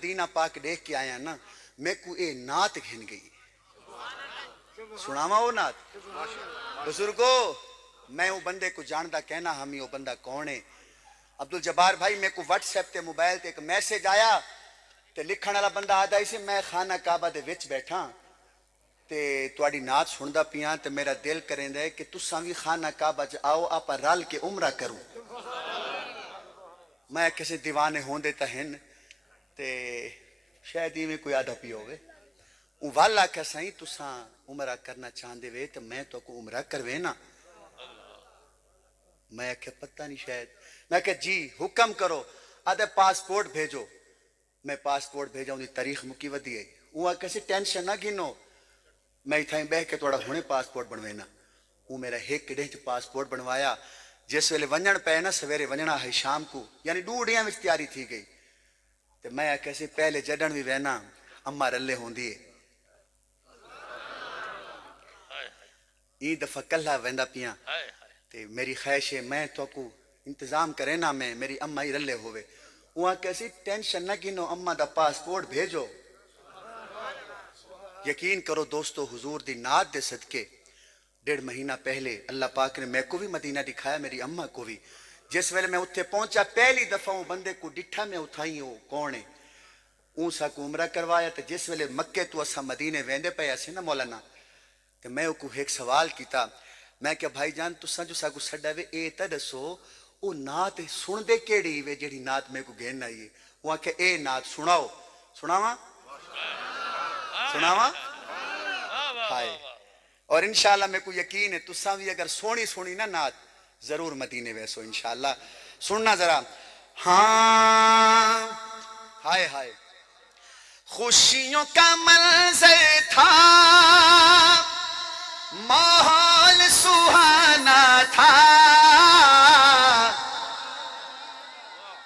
مدینہ پاک دیکھ کے آیا نا میں کو اے نات گھن گئی سناما وہ نات بزرگو میں وہ بندے کو جاندہ کہنا ہمیں وہ بندہ کون ہے عبدالجبار بھائی میں کو واٹس ایپ تے موبائل تے ایک میسیج آیا تے لکھن والا بندہ آدھا اسے میں خانہ کعبہ دے وچ بیٹھا تے تواڈی نات سندا پیاں تے میرا دل کریندا ہے کہ تساں وی خانہ کعبہ چ آؤ آپا رل کے عمرہ کروں میں کسے دیوانے ہوندے تا ہن تے شاید ہی میں کوئی آدھا پی ہوئے اون والا کہ سائیں تساں عمرہ کرنا چاہندے وے تو میں تو کو عمرہ کروے نا میں کہ پتہ نہیں شاید میں کہ جی حکم کرو آدھے پاسپورٹ بھیجو میں پاسپورٹ بھیجا ہوں دی تاریخ مکی ودی ہے وہ کسی ٹینشن نہ گنو میں تھائیں بہ کے توڑا ہونے پاسپورٹ بنوینا وہ میرا ایک ڈیچ پاسپورٹ بنوایا جس ویلے ونجن پہ نا سویرے ونجنا ہے شام کو یعنی ڈوڑیاں میں تیاری تھی گئی تو میں کیسے پہلے جڈن بھی وینا اممہ رلے ہوں دیئے این دفعہ کلہ ویندہ پیاں تے میری خواہش ہے میں تو کو انتظام کرے نا میں میری اممہ ہی رلے ہوئے وہاں کیسی ٹینشن نہ گنو اممہ دا پاسپورٹ بھیجو یقین کرو دوستو حضور دی نات دے صدقے 1.5 مہینہ پہلے اللہ پاک نے میں کو بھی مدینہ دکھایا میری اممہ کو بھی جس ویلے میں اتھے پہنچا پہلی دفعہ وہ بندے کو ڈٹھا میں اٹھائی ہوں کون ہے اون سا کو عمرہ کروایا تو جس ویلے مکے تو اسا مدینے ویندے پہ ایسے نا مولانا تو میں کو ایک سوال کیتا میں کہ بھائی جان تساں جو سا کو سڈا وے اے تا دسو او نات سن دے کیڑی وے جیڑی نات میں کو گھن آئی ہے وہاں کہ اے نات سناؤ سناواں سناواں ہائے اور انشاءاللہ میں کو یقین ہے تساں بھی اگر سونی نا نات ضرور مدینے ویسو انشاءاللہ سننا ذرا ہاں ہائے ہائے خوشیوں کا منظر تھا ماحول سہانا تھا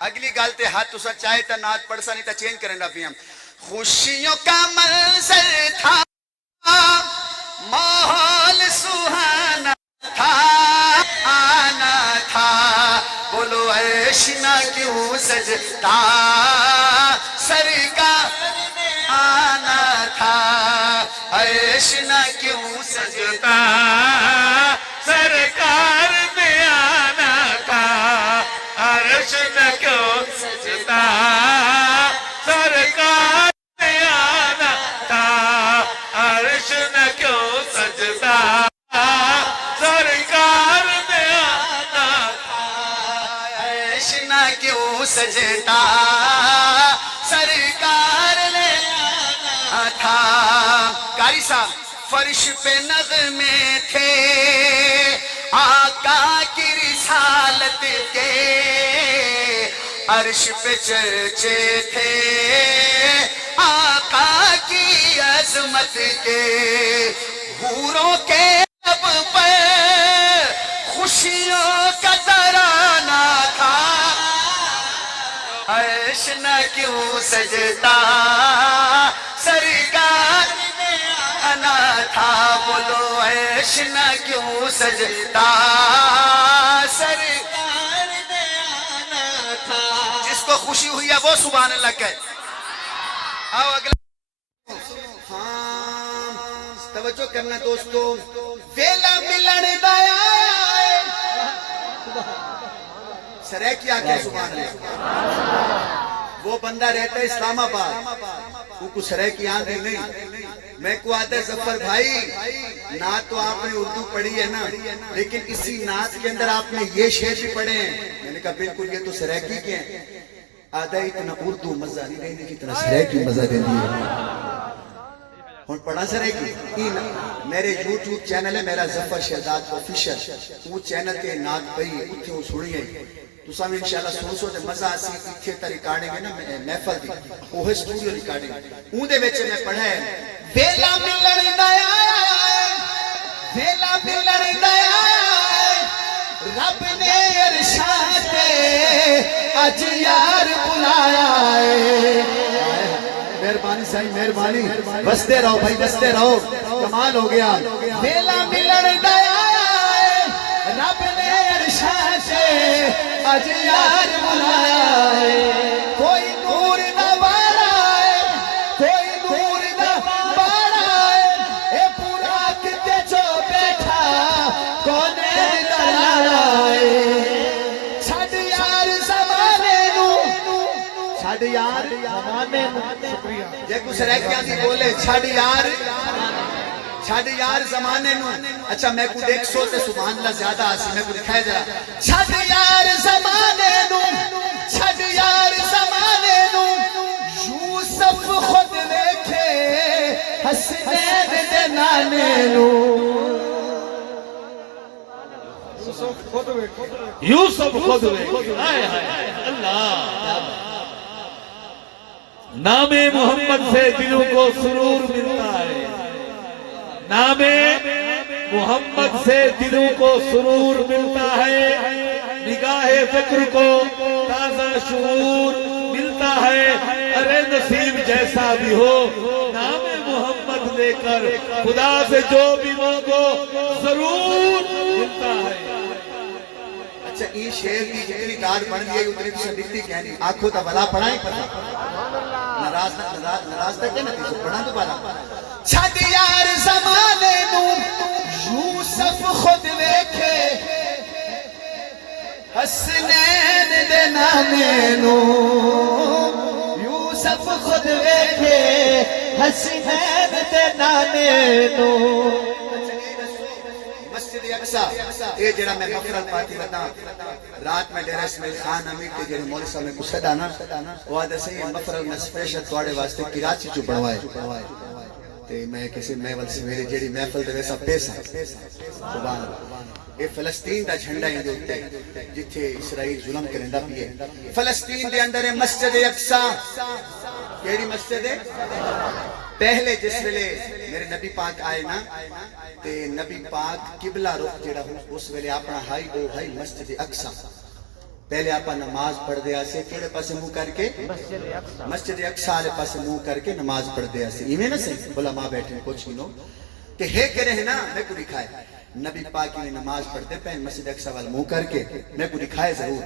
اگلی گالتے ہاتھ تسا چاہے تا نات پڑھ سا نہیں تا چینج کریں گا بھی ہم خوشیوں کا منظر تھا ماحول سہانا تھا آنا تھا بولو عشنا کیوں سجتا سرکار آنا تھا عشنا کیوں سجتا سرکار میں آنا تھا عشنا کیوں سجتا سرکار میں آنا تھا عشنا کیوں سجتا سرکار میں آنا تھا عشنا کیوں سجتا سرکار میں آنا تھا قاری صاحب فرش پہ نغمے تھے آقا کی رسالت کے عرش پہ چرچے تھے آقا کی عظمت کے حوروں کے لب پر خوشیوں کا ترانہ تھا عشنا کیوں سجتا سرکار آنا تھا بولو عشنا کیوں سجتا سرکار آنا تھا جس کو خوشی ہوئی ہے وہ سبحان اللہ کہے آؤ اگلا ہاں توجہ کرنا دوستو ویلا ملن دایا سرے کیا کہ سبحان اللہ وہ بندہ رہتا ہے اسلام آباد وہ کو سرے کی آن دی نہیں میں کو آتا ہے ظفر بھائی نات تو آپ نے اردو پڑھی ہے نا لیکن اسی نات کے اندر آپ نے یہ شعر بھی پڑھے ہیں میں نے کہا بالکل یہ تو سریکی کے ہیں آدھا اتنا اردو مزہ نہیں رہنے کی اتنا سریکی مزہ دے دیئے ہون پڑھا سریکی میرے یوٹیوب چینل ہے میرا ظفر شہزاد آفیشل وہ چینل کے نات پہی اتھے وہ سنی ہے تو سام انشاءاللہ سو دے مزہ آسی اتھے تا ریکارڈنگ ہے نا محفل دی وہ ہے سٹوڈیو ریکارڈنگ اون دے ویچے میں پڑھا ہے ویلا ملن دایا ویلا ملن دایا رب نے ارشاد اج یار بلایا ہے مہربانی صاحب مہربانی بستے رہو بھائی بستے رہو کمال ہو گیا ویلا ملن دایا رب نے ارشاد اج یار بلایا ہے کوئی نور نہ والا یار جے کو سرائکیاں دی بولے چھڑ یار زمانے نو اچھا میں کو دیکھ سو تے سبحان اللہ زیادہ آسی میں کو دکھائے ذرا چھڑ یار زمانے نو یوسف خود دیکھے حسنین دے نانے نو یوسف خود اللہ نام محمد سے دلوں کو سرور ملتا ہے نام محمد سے دلوں کو سرور ملتا ہے نگاہ فکر کو تازہ شعور ملتا ہے ارے نصیب جیسا بھی ہو نام محمد لے کر خدا سے جو بھی مانگو ضرور ملتا ہے اچھا یہ شیر کی جتنی دار بن گئی اتنی تو سنڈیتی کہنی آنکھوں تا بلا پڑھائیں پتا نراز تک ہے نا تیسو پڑھا تو بارا چھڑ یار زمانے نو یوسف خود دیکھے حسنین دے نانے نو یوسف خود دیکھے حسنین دے نانے نو مسجد اقصی یہ جڑا میں مفرل پارٹی بتا رات میں ڈیرہ اسماعیل خان امیر کے جڑے مولوی صاحب میں گسد آنا وہ آدھے صحیح مفرل میں سپیشل توڑے واسطے کراچی چو پڑھوائے تے میں کسی محفل سے میرے جڑی محفل دے ویسا پیسا سبحان اللہ یہ فلسطین دا جھنڈا ہی دوتے جتھے اسرائیل ظلم کرندہ پیئے فلسطین دے اندر مسجد اقصی کیڑی مسجد ہے پہلے جس ویلے میرے نبی پاک آئے نا تے نبی پاک قبلہ رخ جڑا اس ویلے اپنا ہائی او ہائی مسجد اقصی پہلے آپ نماز پڑھ دیا سے کیڑے پاسے منہ کر کے مسجد اقصی والے پاسے منہ کر کے نماز پڑھ دیا سے ایویں نہ صحیح علماء بیٹھے کچھ ہینو کہ ہے کرے ہیں نا میں کو دکھائے نبی پاک نے نماز پڑھتے پہن مسجد اقصی والے منہ کر کے میں کو دکھائے ضرور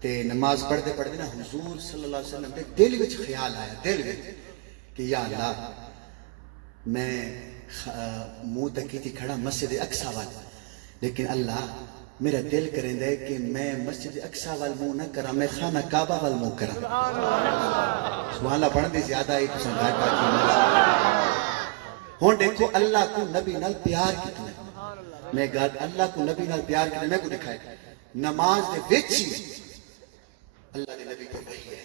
تے نماز پڑھتے نا حضور صلی اللہ علیہ وسلم دل وچ خیال آیا دل وچ کہ یا اللہ میں منہ تکی تھی کھڑا مسجد اقصی والا لیکن اللہ میرا دل کریں دے کہ میں مسجد اقصی وال منہ نہ کرا میں خانہ کعبہ وال منہ کرا سبحان اللہ پڑھن دی زیادہ ہی تو سنگھاٹ پاکی ہون دیکھو اللہ کو نبی نال پیار کتنا میں گا اللہ کو نبی نال پیار کتنا میں کو دکھائے نماز دے وچی اللہ دے نبی کو وحی ہے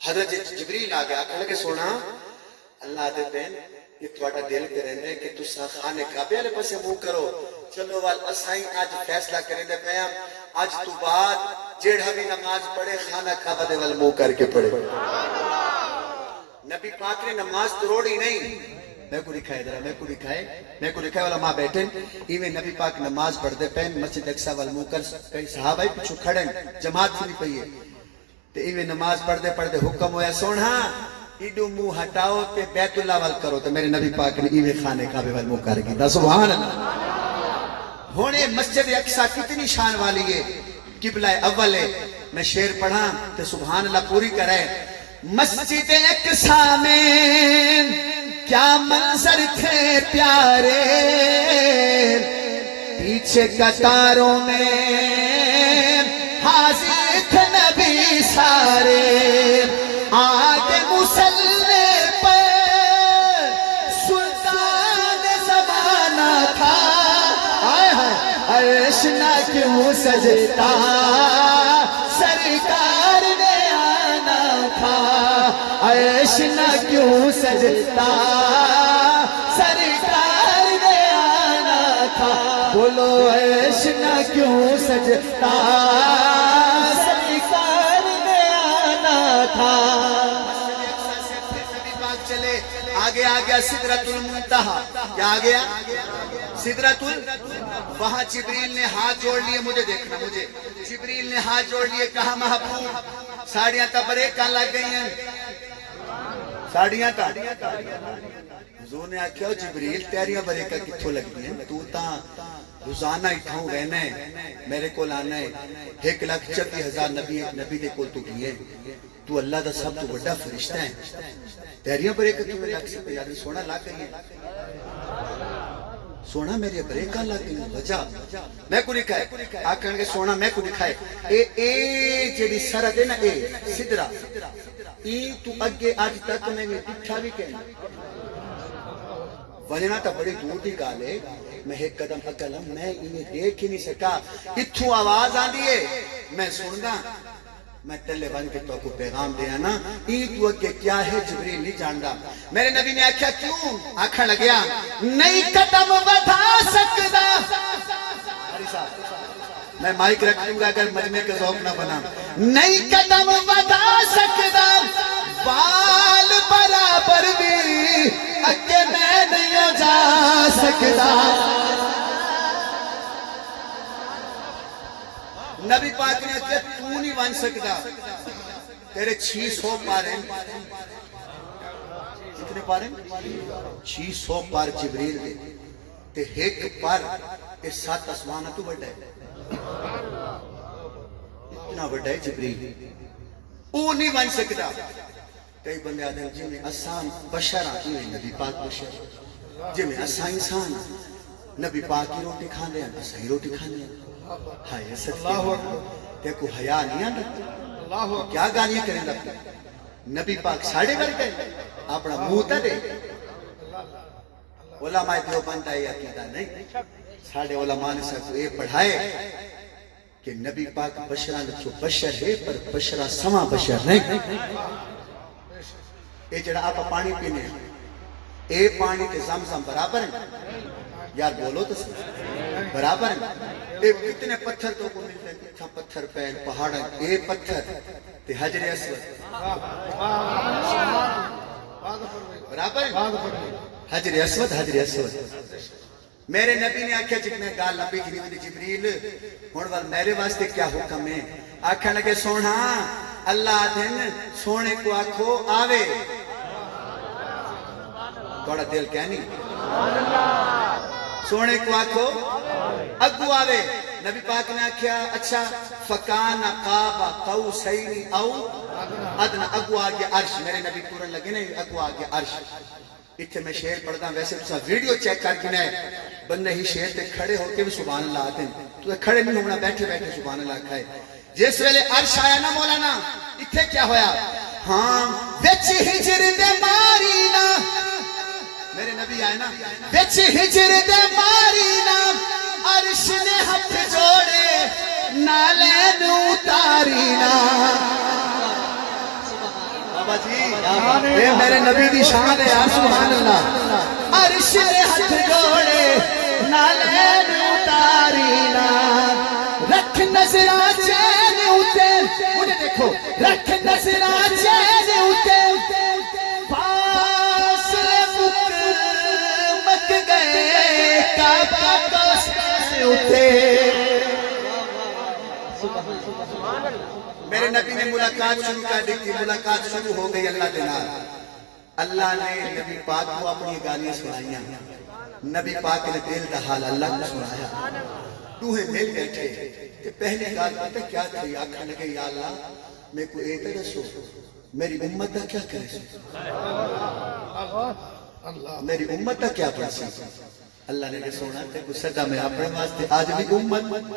حضرت جبریل آ گیا کھڑ کے سونا اللہ دے بین یہ تھوڑا دل کریں دے کہ تسا خانے کعبے والے پاسے منہ کرو چلو وال اسائیں آج فیصلہ کریں دے پیا آج تو بعد جیڑا بھی نماز پڑھے خانہ کعبہ دے وال منہ کر کے پڑھے نبی پاک نے نماز توڑی نہیں میں کو دکھائے ذرا میں کو دکھائے والا ماں بیٹھے ایویں نبی پاک نماز پڑھ دے پین مسجد اقصی وال منہ کر کئی صحابہ ہی پیچھے کھڑے جماعت تھی پئی ہے تے ایویں نماز پڑھ دے حکم ہویا سونا ایڈو منہ ہٹاؤ تے بیت اللہ وال کرو تے میرے نبی پاک نے ایویں خانے کعبے وال منہ کر گیا سبحان اللہ ہونے مسجد اقصی کتنی شان والی ہے قبلہ اول ہے میں شعر پڑھا تے سبحان اللہ پوری کرے مسجد اقصی میں کیا منظر تھے پیارے پیچھے قطاروں میں حاضر تھے نبی سارے آگے مصلی پر سلطان زمانہ تھا عرش نہ کیوں سجتا سرکار نے آنا تھا عرش نہ کیوں سجتا سرکار نے آنا تھا بولو عرش نہ کیوں سجتا سرکار نے آنا تھا چلے آگے آگیا سدرۃ المنتہا کیا آگیا سدرۃ وہاں جبریل نے ہاتھ جوڑ لیے مجھے دیکھنا مجھے جبریل نے ہاتھ جوڑ لیے کہا محبوب ساڑیاں تا بریکاں لگ گئی ہیں ساڑیاں تا حضور نے آکھیا جبریل تیریاں بریکاں کتھوں لگ گئی ہیں تو تا روزانہ اٹھاؤں رہنا ہے میرے کو لانا ہے 1,34,000 نبی دے کول تو گئے تو اللہ دا سب تو بڑا فرشتہ ہے تیریاں بریکاں کیوں لگ سکتے یاد سونا لا کریے سونا میرے بریکا لگی وجہ میں کو لکھا ہے آکھن کے سونا میں کو لکھا ہے اے جڑی سرد ہے نا اے سدرا ای تو اگے آج تک میں نے ڈٹھا بھی کہنا وجنا تا بڑی دور دی گال ہے میں ایک قدم اگلا میں انہیں دیکھ ہی نہیں سکا اتھوں آواز آن دیئے میں سنگا میں تلے بن کے تو کو پیغام دیا نا ایک وقت کیا ہے جبریل نہیں جاندا میرے نبی نے آکھا کیوں آکھا لگیا نہیں قدم بڑھا سکتا میں مائک رکھ دوں گا اگر مجمع کے ذوق نہ بنا نہیں قدم بڑھا سکتا بال برابر بھی اگے میں نہیں جا سکتا نبی پاک نے کہا تو نہیں بن سکتا تیرے 600 پار ہیں کتنے پار ہیں 600 پار جبریل دے تے ایک پار تے 7 آسمانہ تو بڑھا ہے اتنا بڑھا ہے جبریل وہ نہیں بن سکتا کئی بندے آدھے جی میں اسان بشر آتی ہیں نبی پاک بشر جی میں اسان انسان نبی پاک کی روٹی کھان دے ہیں اسان ہی روٹی کھان دے ہیں ہائے صدقے دیکھو حیاء نہیں آن لگتا کیا گالیاں کریں لگتا نبی پاک ساڑھے بھر گئے اپنا موتا دے علماء دیوبند آئی عقیدہ نہیں ساڑھے علماء نے سب یہ پڑھائے کہ نبی پاک بشران جو بشر ہے پر بشرہ سما بشر نہیں اے جڑا آپ پانی پینے ہیں اے پانی کے زمزم برابر ہیں یار بولو تو سب برابر ہیں اے کتنے پتھر تو کو ملتے ہیں کتنا پتھر پہن پہاڑا اے پتھر تے حجر اسود برابر ہیں حجر اسود میرے نبی نے آکھا جب میں گال نبی کی نیوی جبریل ہونوال میرے واسطے کیا حکم ہے آکھا لگے سونا اللہ دن سونے کو آکھو آوے توڑا دل کہنی سونے کو آکھو اگو آوے نبی پاک نے آکھیا اچھا فکان قاب قوسین او ادنا اگو آگیا عرش میرے نبی پورن لگے نہیں اگو آگیا عرش اتھے میں شہر پڑھتا ہوں ویسے تسا ویڈیو چیک کر کے نہیں بندے ہی شہر تے کھڑے ہو کے بھی سبحان اللہ آتے ہیں تو کھڑے نہیں ہونا بیٹھے بیٹھے سبحان اللہ کھائے جس ویلے عرش آیا نا مولانا اتھے کیا ہویا ہاں وچ ہجر دے مارینا میرے نبی آئے نا وچ ہجر دے مارینا عرش نے ہاتھ جوڑے نالین اتارینا بابا جی اے میرے نبی دی شان ہے سبحان اللہ عرش نے ہاتھ جوڑے نالین اتارینا رکھ نظرہ چین اتے مجھے دیکھو رکھ نظرہ چین اتے فاصلے مک گئے کعبہ دوست اتے میرے نبی نے ملاقات شروع کر دی تھی ملاقات شروع ہو گئی اللہ کے نام اللہ نے نبی پاک کو اپنی گالیاں سنائیاں نبی پاک نے دل دا حال اللہ کو سنایا دوہے مل بیٹھے کہ پہلی گال پتہ کیا تھی آنکھا لگے یا اللہ میں کو ایک رسو میری امت دا کیا کرے سو میری امت دا کیا پڑھ سی اللہ نے سونا تے کو صدا میں اپنے واسطے آج بھی امت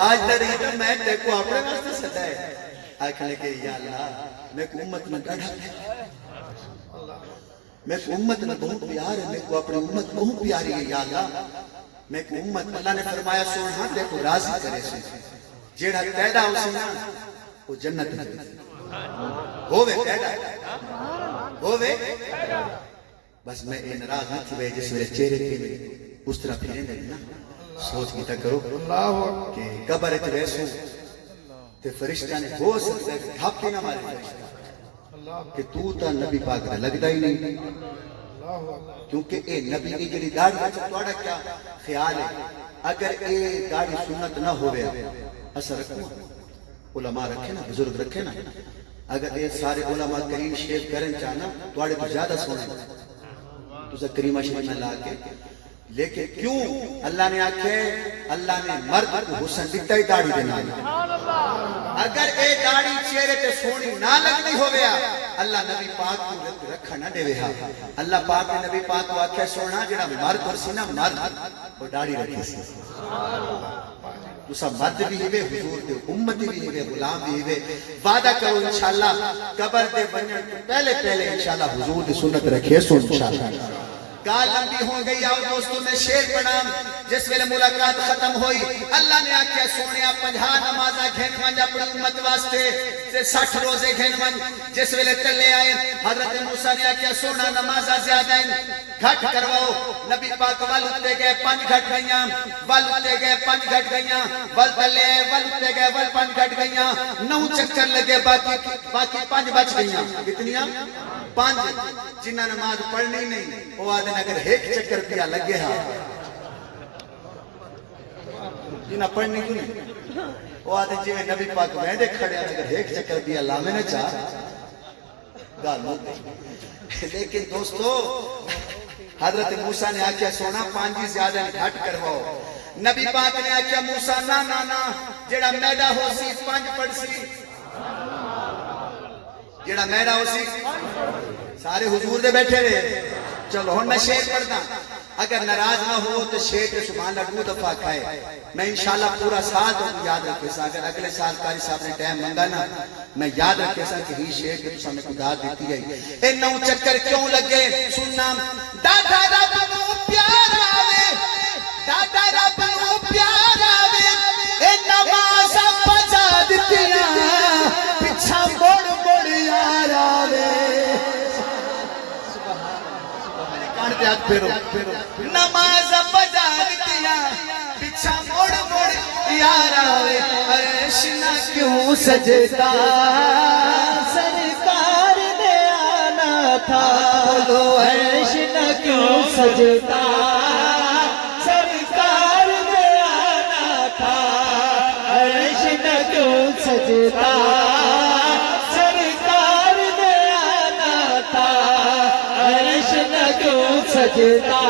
آج دریدہ میں تے کو اپنے واسطے صدا ہے آنکھا لگے یا اللہ میں کو امت میں ڈڑھا ہے میں کو امت میں بہت پیار ہے میں کو اپنی امت بہت پیاری ہے یا اللہ میں کو امت اللہ نے فرمایا سونا تے کو راضی کرے سے جیڑا پیدا ہو سنا وہ جنت میں ہووے پیدا ہووے بس میں یہ نراض نہ تھی جس میرے چہرے کے اس طرح پھیریں دے نا سوچ کی تک کرو کہ قبر تے ویسو تے فرشتہ نے ہو سکتا ہے تھاپ کے نہ مارے فرشتہ کہ تو تا نبی پاک دا لگتا ہی نہیں کیونکہ اے نبی کی جڑی داڑھی ہے تھوڑا کیا خیال ہے اگر اے داڑھی سنت نہ ہوئے اثر رکھو علماء رکھے نا بزرگ رکھے نا اگر اے سارے علماء کریم شیف کرن چاہنا توڑے تو زیادہ سونے تو اسے کریمہ شریف میں لا کے لیکن کیوں اللہ نے آکھے اللہ نے مرد کو حسن دکھتا ہی داڑھی دینا اگر اے داڑھی چہرے تے سونی نہ لگنی ہو گیا اللہ نبی پاک کو رکھا نہ دے ہا اللہ پاک نے نبی پاک کو آکھیا سونا جڑا مرد سی نا مرد وہ داڑھی رکھی سی تسا مرد بھی ہوئے حضور دے امتی بھی ہوئے غلام بھی ہوئے وعدہ کرو انشاءاللہ قبر دے بننے پہلے پہلے انشاءاللہ حضور دی سنت رکھے سو انشاءاللہ گال لمبی ہو گئی آؤ دوستوں میں شیر پڑھا جس ویلے ملاقات ختم ہوئی اللہ نے آکھیا سونیا 50 نمازاں گھن ون اپنی امت واسطے 60 روزے گھن ون جس ویلے تلے آئے حضرت موسیٰ نے آکھیا سونا نمازاں زیادہ ہیں گھٹ کرواؤ نبی پاک والتے گئے 5 گھٹ گئیاں والتے گئے 5 گھٹ گئیاں والتے والتے گئے 5 گھٹ گئیاں 9 چکر لگے باقی 5 بچ گئیاں کتنیاں 5 جنہ نماز پڑھنی نہیں وہ آدھن اگر ایک چکر پیا لگے ہاں جنہ پڑھنی کیوں نہیں وہ آدھن جی میں نبی پاک ویندے کھڑے اگر ایک چکر پیا لامے نہ چاہ گال موت لیکن دوستو حضرت موسیٰ نے آکھیا سونا 5 زیادہ گھٹ کرواؤ نبی پاک نے آکھیا موسیٰ نا جڑا میڈا ہو سی 5 پڑھ سی جڑا میڈا ہو سی سارے حضور دے بیٹھے رہے چلو ہن میں شیر پڑھتا اگر ناراض نہ ہو تو شیر کے سبحان اللہ 2 دفعہ کھائے میں انشاءاللہ پورا سال تو یاد رکھے سا اگر اگلے سال قاری صاحب نے ٹائم منگا نا میں یاد رکھے سا کہ ہی شیر کے تسا میں خدا دیتی ہے اے 9 چکر کیوں لگے سننا دادا رب نو پیارا وے دادا رب نو پیارا وے اے نماز بچا دتیاں پیچھا مڑ یار آوے ہاتھ پھیرو نماز بجا دیا پیچھا مڑ یار آوے عرش نہ کیوں سجتا سرکار نے آنا تھا بولو عرش نہ کیوں سجتا سرکار نے آنا تھا عرش نہ کیوں سجتا سرکار نے آنا تھا عرش نہ کیوں سجتا